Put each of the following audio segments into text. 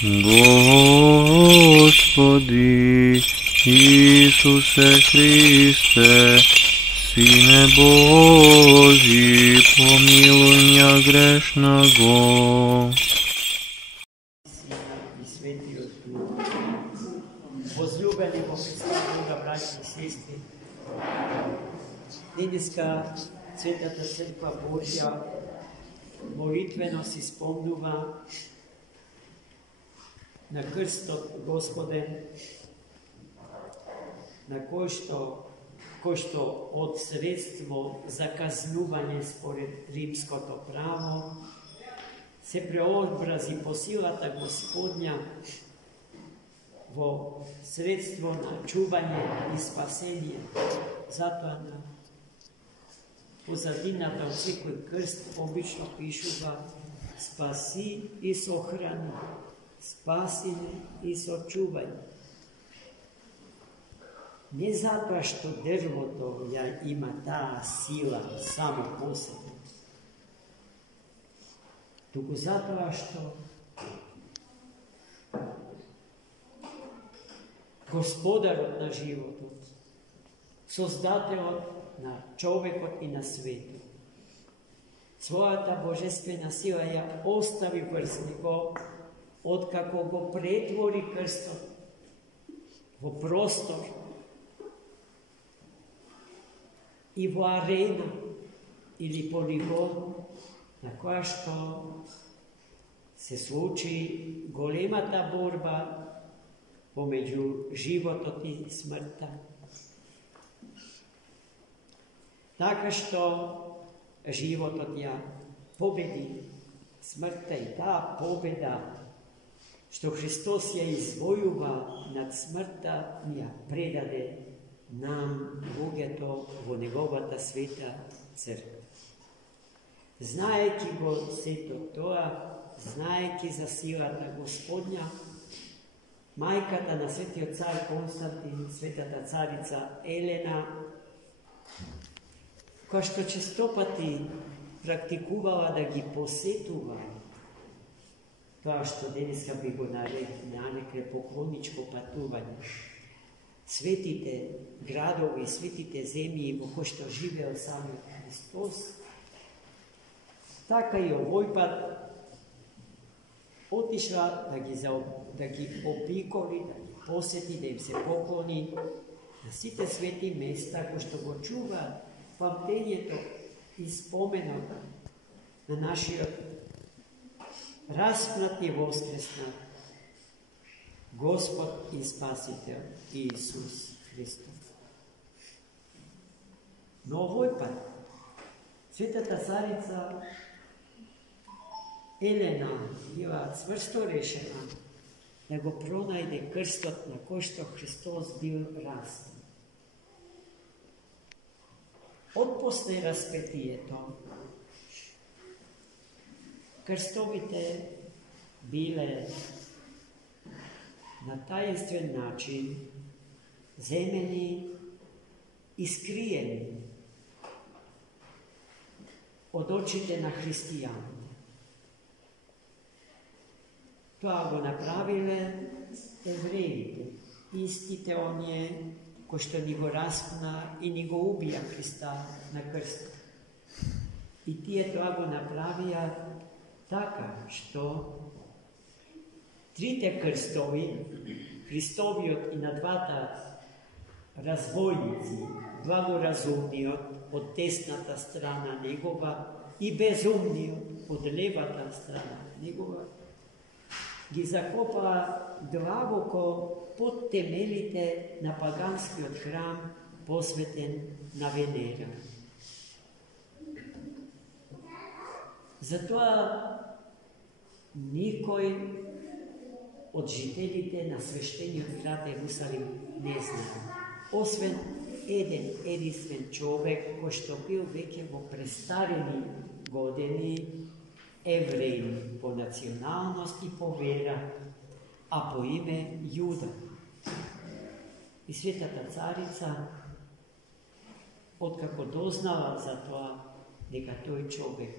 Господи Исусе Христе, Сине Божий, помилуй меня грешного. Возлюбени по Христа Бога, браті і сестри, днеска Светата Църква Божja молитвено си спомнува на крстот Господен, на кој што од средство за казнување според римското право се преобрази по силата Господня во средство на чување и спасение. Затоа на позадината од секој крст обично пишува спаси и сохрани, спаси и сочувај. Не затоа што дрвото ја има таа сила само по себе, туку затоа што Господарот на животот, Создателот на човекот и на светот, својата божествена сила ја остави врз него, откако го претвори крстот во простор и во арена или полигон, на која што се случи големата борба помеѓу животот и смртта. Така што животот ја победи смртта и таа победа што Христос ја извојува над смртта ни ја предаде нам, луѓето, во неговата света црква. Знаејќи го сето тоа, знаејќи за силата Господня, мајката на светиот цар Константин, светата царица Елена, која што честопати практикувала да ги посетува тоа што денеска би го нарекле поклоничко патување, светите градови, светите земји во кои што живеел самиот Христос, така и овој пат отишла да ги обиколи, да ги посети, да им се поклони на сите свети места кои што го чува памтењето и споменот на нашиот распнат и воскреснат Господ и Спасител Иисус Христос. Но овој пат светата царица Елена била цврсто решена да го пронајде крстот на кој што Христос бил распнат. Отпосне распетието, крстовите биле на таинствен начин земени и скриени од очите на христијаните. Тоа го направиле евреите, истите оние кои што ни го распна и ни го убија Христа на крстот. И тие тоа го направија така што трите крстови, Христовиот и на двата разбойници, благоразумниот од десната страна негова и безумниот од левата страна негова, ги закопаа длабоко под темелите на паганскиот храм посветен на Венера. Затоа никој од жителите на свештениот град Ерусалим не знае, освен еден единствен човек кој што бил веќе во престарени години евреин по националност и по вера, а по име Јуда. И светата царица, откако дознала за тоа дека тој човек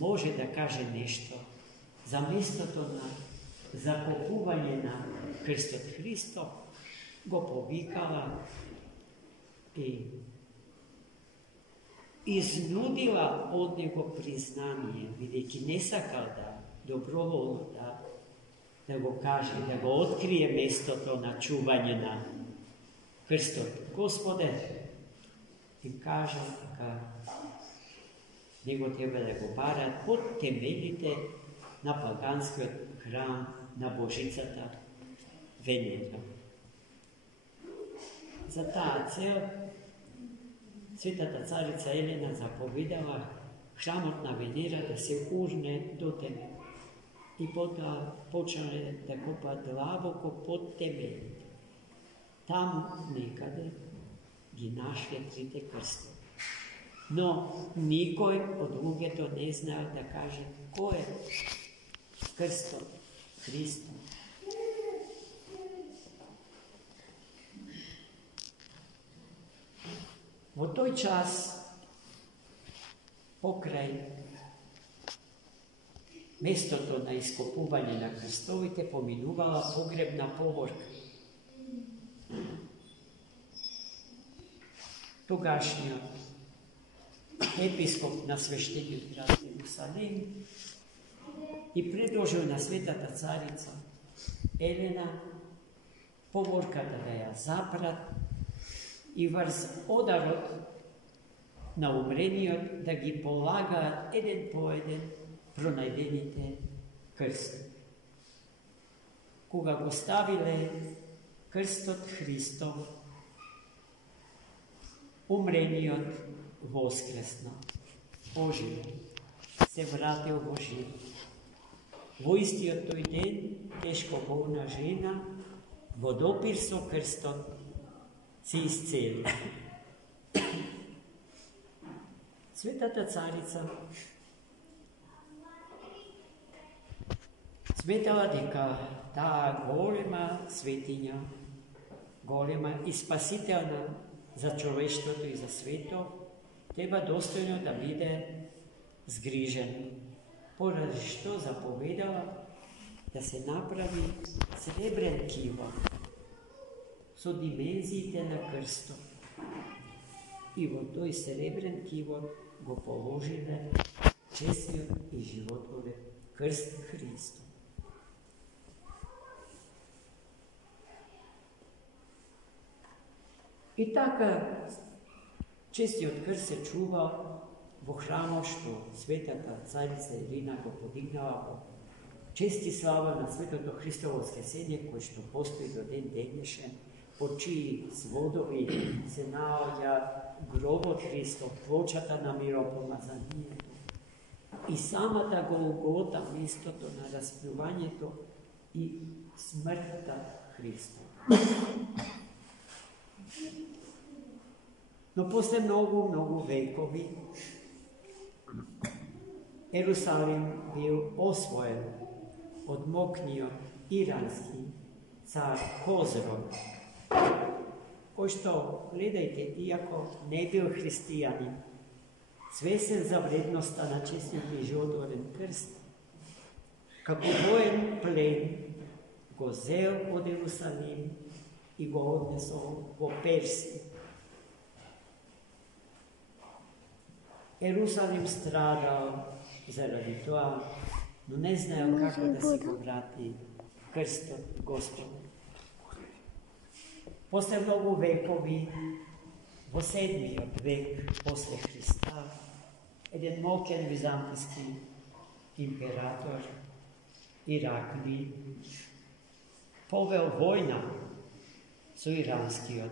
може да каже нешто за местото на zakopuvanje na krst od Hristov, go povikala i iznudila od njega priznanje, vidjeti ne sakal da dobrovoljno da go kaže, da go otkrije mjesto to na čuvanje na krst od Gospode i kaže da nego treba da go barat podtemeljite na paganski hram na Božicata Venera. Za ta cel Svetata carica Elena zapovedala hramotna Venera da se urne do teme i potom počele da kopa dlaboko pod temelj. Tam nekade gi našle trite krste. No, nikoj od druge to ne znao da kaže ko je krsto Hrista. V toj čas pokraj mesto to na iskopuvanje na krstovite pominuvala pogrebna povorka. Togašnja episkop na sveštenju grada Jerusalim i predložio na Svetata carica Elena povorka da ga zaprat i vrz odarot na umrenijot da gi polaga eden po eden pronajdenite krst. Koga go stavile krst od Hristov, umrenijot voskresno, oživo, se vratio v život. Vojstio toj den teško bolna žena, vodopir so krstom si isceli. Svetata carica svetala deka ta golema svetinja, golema i spasiteljna za človeštvo i za sveto, treba dostojno da bude zgrižen. Poradi što zapovedala da se napravi srebren kiva so dimenzijite na krsto. I v toj srebren kivo go položile čestio i životore krst Hristo. I taka česti od krst se čuva v hramu, što Svetata carica Elena go podignala po česti slava na Svetoto Hristovo vzkresenje, koje što postoji do den dnešen, po čiji svodovi se nalaja grobo Hristov, pločata na miropomazanje. I sama ta Golgota, mjesto to na raspljuvanje to i smrta Hristov. No posle mnogo vekovi Jerusalim bio osvojen, odmoknio iranski car Kozro, koji što, gledajte, iako ne bio hristijanin, svesen za vrednosta na čestnjati životoren krst, kako vojen plen go zeo od Jerusalim i go odnesao po Persiji. Jerusalim stradao zaradi toga, no ne znaju kako da se go vrati krst od Gospoda. Posle mnogo vekovi, v 7. vek posle Hrista, jedan moken vizantijski imperator Iraklij poveo vojna su iranski od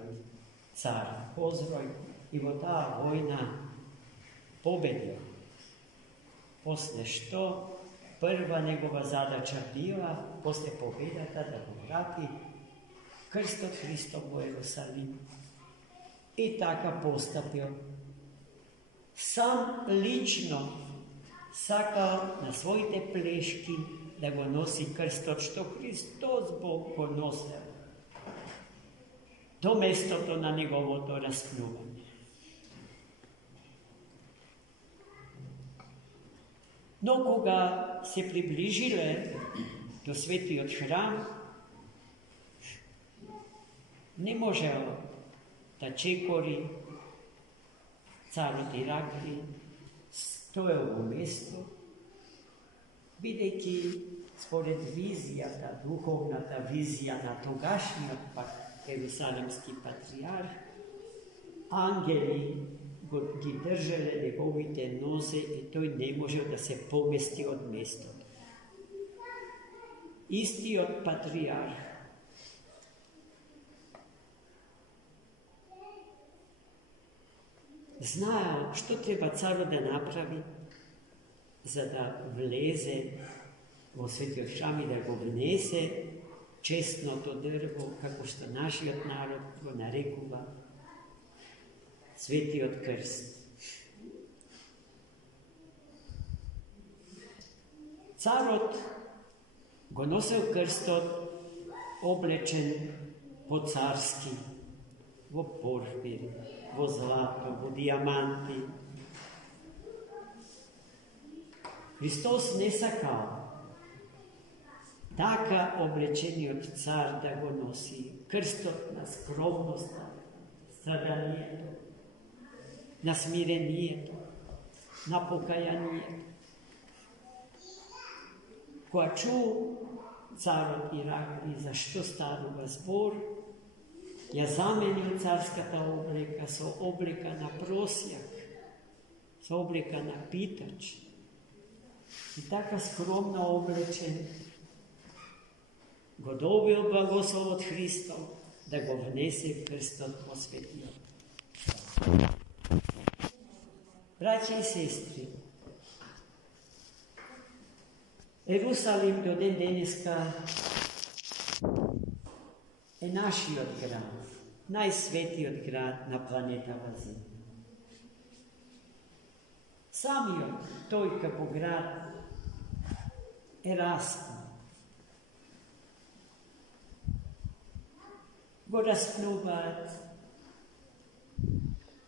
cara Kozroj i vo ta vojna pobedio. Posle što prva njegova zadaća bila, posle pobedata, da go vrati krst od Hristov u Jerusalim. I taka postupio. Sam lično sakao na svojite pleški da go nosi krst od što Hristos Bog go nosio. To mesto to na njegovo to raspljuvanje. No koga se približile до светиот храм, не можел да чекори царот Ираклий стоело место, бидејќи според визијата, духовната визија на тогашниот пак Ерусалимски патриарх, ангели ги држале неговите нозе и тој не можел да се помести од местото. Истиот патриарх знаел што треба царот да направи за да влезе во светиот храм и да го внесе честното дрво, како што нашиот народ го нарекува светиот крст. Царот го носел крстот облечен по-царски, во порфир, во злато, во диаманти. Христос не сакал така облечениот цар да го носи крстот на скромноста, страданието, на смирението, на покаянието. Кога чу царот Ираклий зашто станува збор, ја заменил царската облека со облека на просјак, со облека на питач. И така скромно облечен, го добил благословот Христов да го внесе крстот во светиот. Браќи и сестри, Ерусалим до ден денеска е нашиот град, најсветиот град на планетава Земја. Самиот тој како град е распнат. Го распнуваат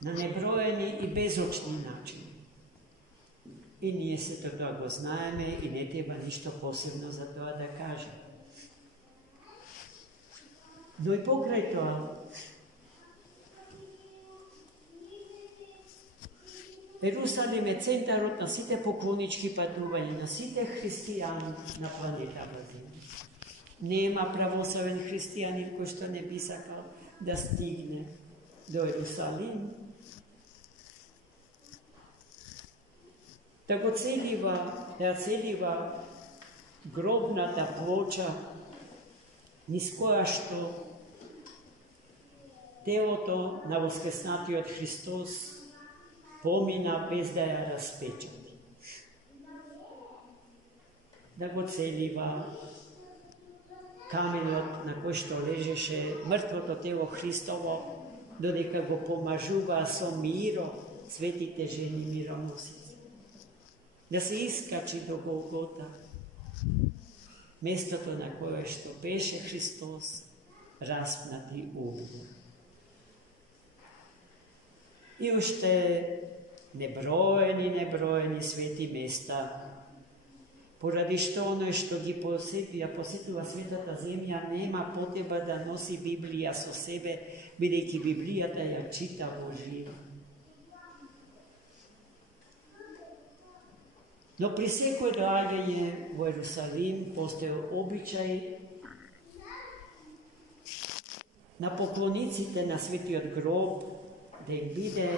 на неброени и безочни начини. И ние се тоа го знаеме и не треба ништо посебно за тоа да кажем. Но и покрај тоа, Ерусалим е центарот на сите поклонички патувања, на сите христијани на планетата Земја. Нема православен христијанин кој што не би сакал да стигне до Ерусалим, да го целива гробната плоча низ која што телото на воскреснатиот Христос помина без да ја распечати. Да го целива каменот на кој што лежеше мртвото тело Христово, додека го помажуваа со миро светите жени мироносици. Да се искачи до Голгота, местото на кое што беше Христос распнат и убит. И уште неброени свети места, поради што оној што ги посетува светата Земја нема потреба да носи Библија со себе, бидејќи Библијата ја чита во живо. Но при секој доаѓање во Ерусалим постоел обичај на поклониците на светиот гроб да им биде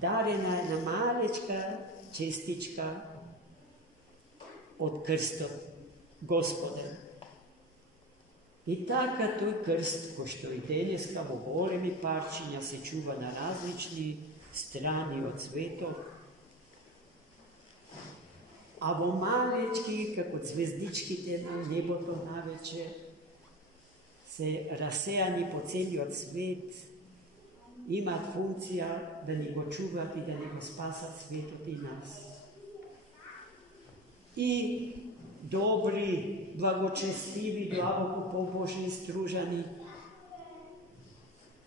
дарена една малечка честичка од крстот Господен. И така тој крст, кој што и денеска во големи парчиња се чува на различни страни од светот, а во малечки, како звездичките на небото навече, се расеани по целиот свет, имаат функција да ни го чуваат и да ни го спасат светот и нас. И добри, благочестиви, длабоко побожни стружани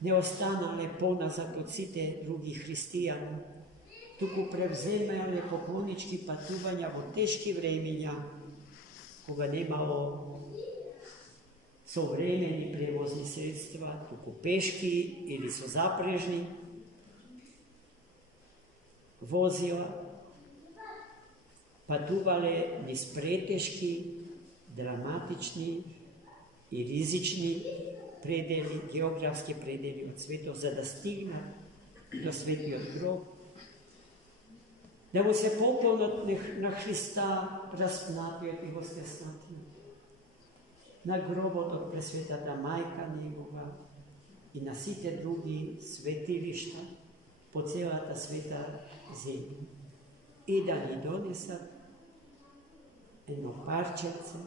не останале поназад од сите други христијани, туку превземале поклонички патувања во тешки времења koga nemalo sovremeni prevozni sredstva, tuku peški ili su zaprežni vozila, patuvale niz preteški, dramatični i rizični predeli, geografski predeli od svetov, za da stignu do sveti od grob, da mu se poklon na Hrista razpnatio i voskresnatio. Na grobot od presvetata majka njegova i na site drugi svetilišta po celata sveta zemlji. I da ni donesat jedno parčevce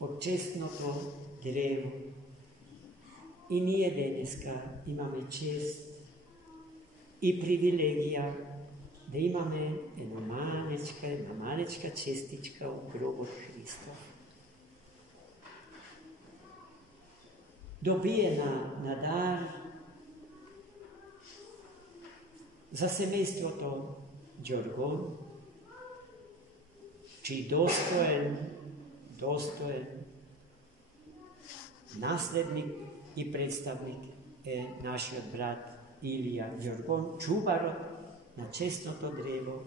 od čestnotnog drevu. I nije deneska imame čest i privilegija da imame jedna malečka čestička u grobu Hrista. Dobijena na dar za semejstvo to Đorgon, čiji dostojen naslednik i predstavnik je naš brat Ilija Đorgon, čuvar na čestnoto drevo,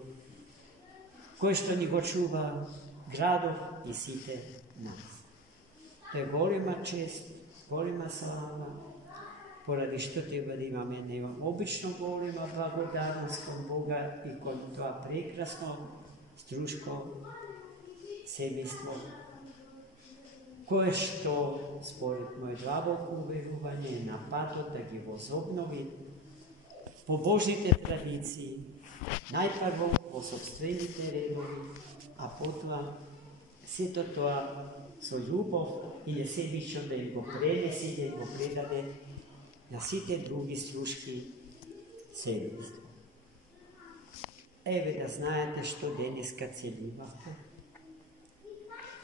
koje što ni go čuva gradov i site nas. To je golema čest, golema slava, poradi što treba da imame obično golema blagodarnost kod Boga i kod toga prekrasnog struškog semejstvo, koje što, spored moje dlaboko uverovanje, je napadlo da gi возобнови po Božite tradiciji, najprvo po sobstveните редови, a potom sve to so ljubov i nesebično da im go prenesi, da im go predade na site drugi struški semejstvo. Evo da znate što deneska celivate.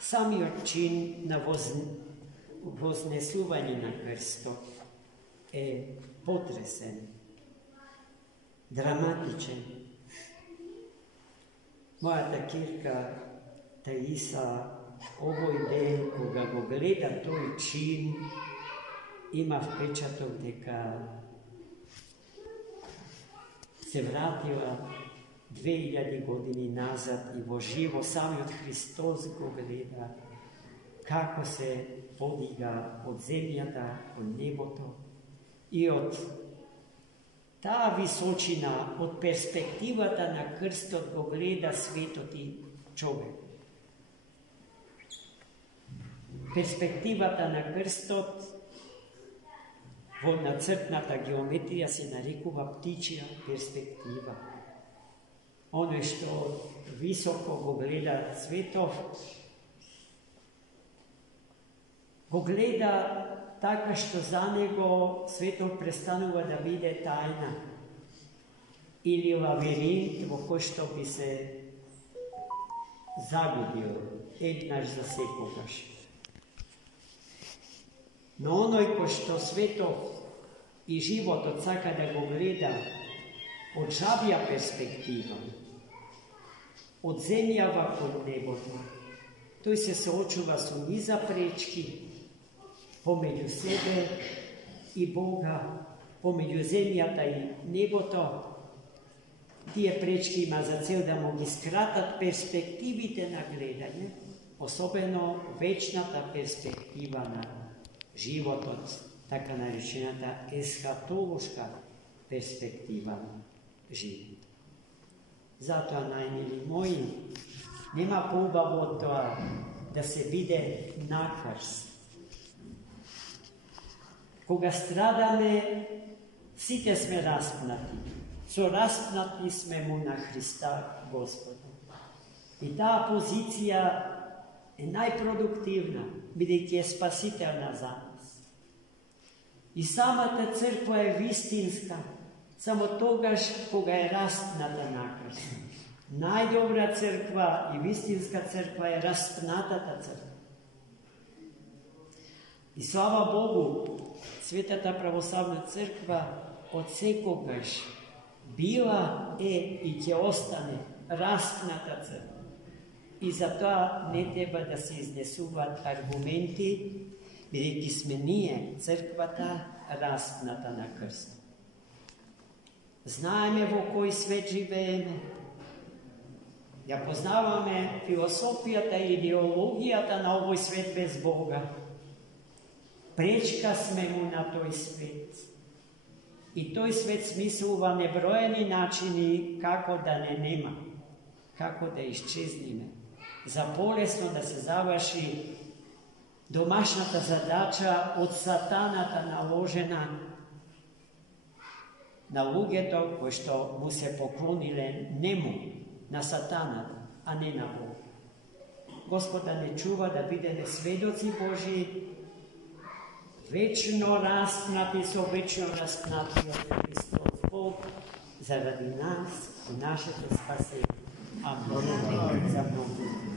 Sami odčin na voznesljuvanje na krsto je potresen, dramatičen. Moja ta kirka, ta Isa, ovoj den, koga go gleda toj čin, ima vpečatok, deka se vratila 2000 godini nazad i vo živo sami od Hristos go gleda, kako se podiga od zemljata, od neboto i od ta visočina, od perspektivata na krstot go gleda svetoti čovek. Perspektivata na krstot, vodna crtnata geometrija se narekuva ptičja perspektiva. Ono što visoko go gleda svetov, go gleda tako što za njego svetov prestanува da bide tajna ili lavirint vo koji što bi se zagudio jednaš za sekogaš. No onoj ko što svetov i život od saka da go gleda od žabja perspektiva, od zemljava kod nebodna, toj se soočuva su niza prečki pomeđu sebe i Boga, pomeđu zemljata i neboto. Tije prečki ima za cel da mogi skratat perspektivite na gledanje, osobeno večnata perspektiva na život od taka narečenata eschatološka perspektiva na život. Zato, najmili moji, nema pobav od toga da se vide nakrst. Koga stradame, site sme raspnati. So raspnati sme mu na Hrista Gospoda. I ta pozicija je najproduktivna, vidite je spasitelna za nas. I sama ta crkva je vistinska, samo togaž koga je raspnata na krstu. Najdobra crkva i vistinska crkva je raspnata ta crkva. I slava Bogu, Svetata pravoslavna crkva od sekogaž bila i će ostane raspnata crkva. И затоа не треба да се изнесуваат аргументи, бидејќи сме ние, црквата, распната на крст. Знаеме во кој свет живееме, ја познаваме философијата и идеологијата на овој свет без Бога. Пречка сме му на тој свет. И тој свет смислува неброени начини како да не нема, како да исчезниме, за полесно да се заврши домашната задача од сатаната наложена на луѓето кои што му се поклониле нему, на сатаната, а не на Бог. Господ да не чува да бидеме сведоци Божии, вечно распнати со вечно распнатиот Христос Бог, заради нас и нашето спасение. Амин. За Бог.